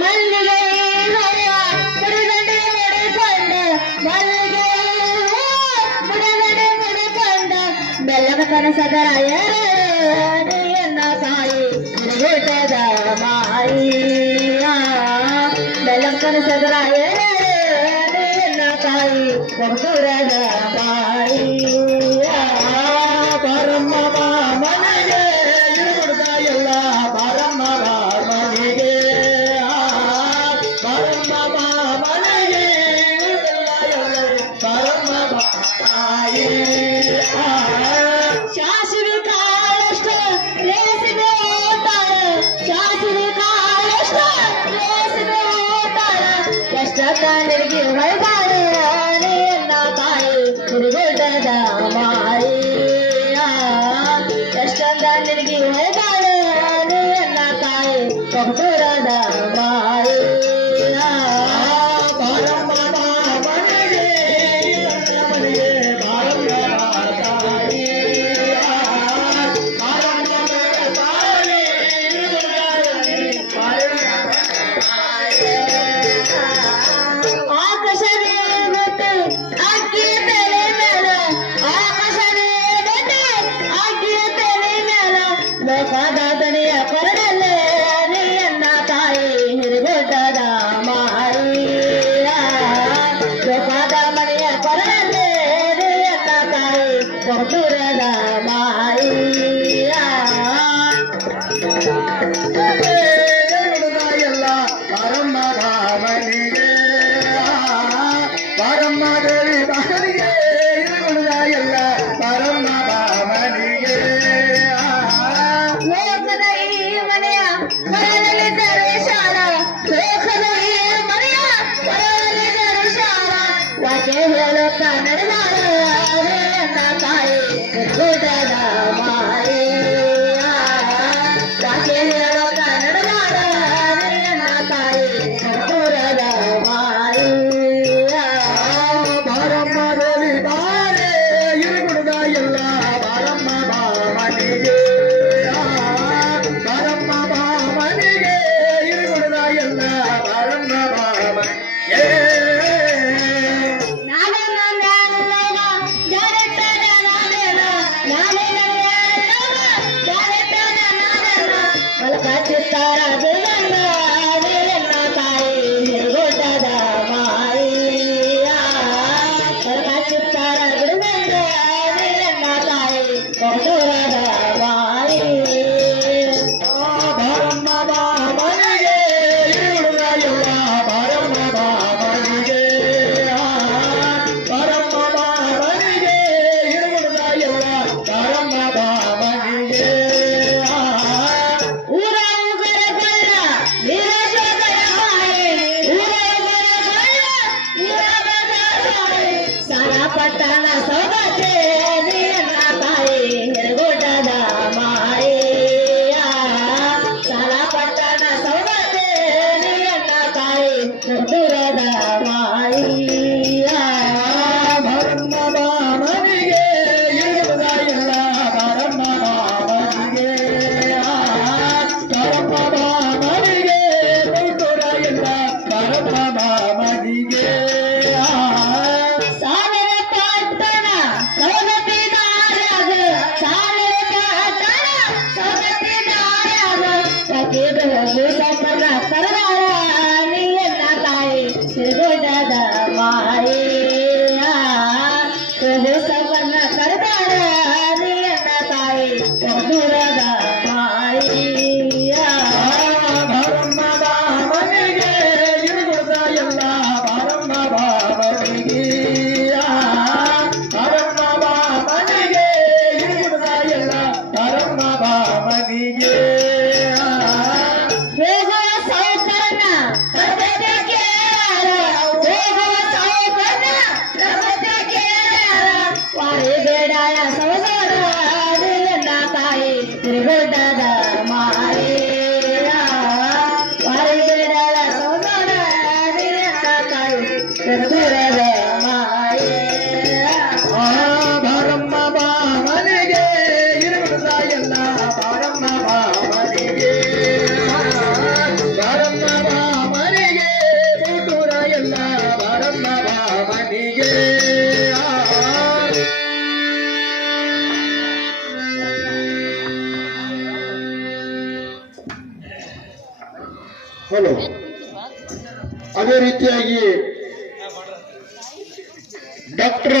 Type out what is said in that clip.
ಮಲ್ಲಿಗೆ ಹೂವ ಮುಡಿಗಡೆ ಮುಡಿಕೊಂಡ ಮಲ್ಲಿಗೆ ಮುಡಿಗಡೆ ಮುಡಿಕೊಂಡ ಬೆಲ್ಲದ ಕನಸದ ರಾಯಣ್ಣ ತಾಯಿ ಗುಡ್ಡದ ಮಾಯಿ ಬೆಲ್ಲದ ಕನಸದ ರಾಯಣ್ಣ ತಾಯಿ ಗುಡ್ಡದ ಮಾಯಿ ಬಾರಮ್ಮ ಮನೆಗೆ ಇರುಗುಡ್ದ ಎಲ್ಲ ಬಾರಮ್ಮ ಮನೆಗೆ ಬಾರಮ್ಮ ಮನೆಗೆ ಬಾರಮ್ಮ ತಾಯಿ ಶಾಸ್ತ್ರಿ ಕಾಲಷ್ಟ ಲೇಸಿದೆ ಓತಾಳ ಶಾಸ್ತ್ರಿ ಕಾಲಷ್ಟ ಲೇಸಿದೆ ಓತಾಳ ಎಷ್ಟ ಕಾಲಿಗೆ ಹೊರಗಾಳ ನಿನ್ನ ತಾಯಿ ಗುಡ್ಡದ ಮಾಯಿ ಎಷ್ಟೊಂದ ನಿನಗೆ ಹೊರಗಾಳ ನಿನ್ನ ತಾಯಿ ಗುಡ್ಡದ ಮಾಯಿ ಬಾರಮ್ಮ ಮನೆಗೆ ಮನೆಗೆ ಬಾರಮ್ಮ ತಾಯಿ ಬಾರಮ್ಮ ತಾಯಿ ಆಕಾಶವೇ ಗೊತ್ತು ಅಕ್ಕಿ ತಲೆ ಮೇಲೆ ಆಕಾಶವೇ ಗೊತ್ತು ಅಕ್ಕಿ ತಲೆ ಮೇಲೆ ಲೋಕದ ದನಿಯ ಕೊರಡಲ್ಲೇ ನಿನ್ನ ತಾಯಿ ಹಿರಿಗುಡ್ಡದ ಮಾಯಿ ಲೋಕದ ಮನೆಯ ಕೊರಡಲ್ಲೇ ನಿನ್ನ ತಾಯಿ ಕೊರಟೂರದ ಮಾಯಿ ಎಲ್ಲ ಬಾರಮ್ಮ ಮನೆಗೆ ಬಾರಮ್ಮ ದೇವಿ ಬಾರಿಗೆ ಇರುಗುಡ್ದ ಎಲ್ಲ ಬಾರಮ್ಮ ಮನೆಗೆ ಲೋಕದ ಈ ಮನೆಯ ಹೊರದಲ್ಲಿ ದರ್ಶನ ಲೋಕದ ಈ ಮನೆಯ ಹೊರದಲ್ಲಿ ದರ್ಶನ ಯಾಕೆ ಹೇಳುತ್ತ ನಡೆದಾಳ ನನ್ನ ತಾಯಿ ಗುಡ್ಡದ ಮಾಯಿ ಯಾಕೆ ಹೇಳುತ್ತ ನಡೆದಾಳ ನನ್ನ ತಾಯಿ ಗುಡ್ಡದ ಮಾಯಿ ಬಾರಮ್ಮ ದೇವಿ ಬಾರೆ ಇರುಗುಡ್ದ ಎಲ್ಲ ಬಾರಮ್ಮ ಮನೆಗೆ ಬಾರಮ್ಮ ಮನೆಗೆ ಇರುಗುಡ್ದ ಎಲ್ಲ ಬಾರಮ್ಮ ಮನೆಗೆ ಚಿತ್ತಾರ ಬಿಡಲ್ಲ ನಿನ್ನ ತಾಯಿ ಗುಡ್ಡದ ಮಾಯಿ ಚಿತ್ತಾರ ಬಿಡಲ್ಲ ನಿನ್ನ ತಾಯಿ ಗುಡ್ಡದ ಮಾಯಿ ಬಾರಮ್ಮ ಮನೆಗೆ ಇರುಗುಡ್ದ ಎಲ್ಲ ಬಾರಮ್ಮ ಮನೆಗೆ ಬಾರಮ್ಮ ಮನೆಗೆ ಇರುಗುಡ್ದ ಎಲ್ಲ ಬಾರಮ್ಮ ಮನೆಗೆ ಪಟ್ಟಣ ಸೌಗತೆ ನಿನ್ನ ತಾಯಿ ಹಿರುಗುಡ್ಡದ ಮಾಯಿ ಸಾಲ ಪಟ್ಟಣ ಸೌಗತೆ ನಿನ್ನ ತಾಯಿ ಗುಡ್ಡದ ಮಾಯಿ ಬಾರಮ್ಮ ಮನೆಗೆ ಇರುಗುಡ್ದ ಎಲ್ಲ ಬಾರಮ್ಮ ಮನೆಗೆ ಬಾರಮ್ಮ ಮನೆಗೆ ಗುಡ್ಡದ ಎಲ್ಲ ಬಾರಮ್ಮ ಮನೆಗೆ ಸಾಲದ ಪಟ್ಟಣ ಸೌಗತಿದಾರ್ಯಾಗ ಸಾಲದ ಪಟ್ಟಣ ಸೌಗತಿದಾರ್ಯಾಗ ಪ್ರತಿಯೊಂದು ಸಂಪರ್ಕ ಕರದಾಳ ನಿನ್ನ ತಾಯಿ ಹಿರುಗುಡ್ಡದ ಮಾಯಿ ಸಂಪರ್ಕ ಕರದಾಳ ನಿನ್ನ ತಾಯಿ ಗುಡ್ಡದ ಮಾಯಿ ಬಾರಮ್ಮ ಮನೆಗೆ ಇರುಗುಡ್ದ ಎಲ್ಲ ಬಾರಮ್ಮ ಮನೆಗೆ ಬಾರಮ್ಮ ಮನೆಗೆ ಇರುಗುಡ್ದ ಎಲ್ಲ ಬಾರಮ್ಮ ಮನೆಗೆ ಹೋಗುವ ಸೌಕರ್ಯ ಪ್ರಪಂಚ ಕೇಳಾರ ಹೋಗುವ ಸೌಕರ್ಯ ಪ್ರಪಂಚ ಕೇಳಾರ ವಾರಿ ಬೇಡಾಯ ಸಂಸಾರ ನಿನ್ನ ತಾಯಿ ತಿರುಗುಡ್ಡ ಹಲೋ. ಅದೇ ರೀತಿಯಾಗಿ ಡಾಕ್ಟರ್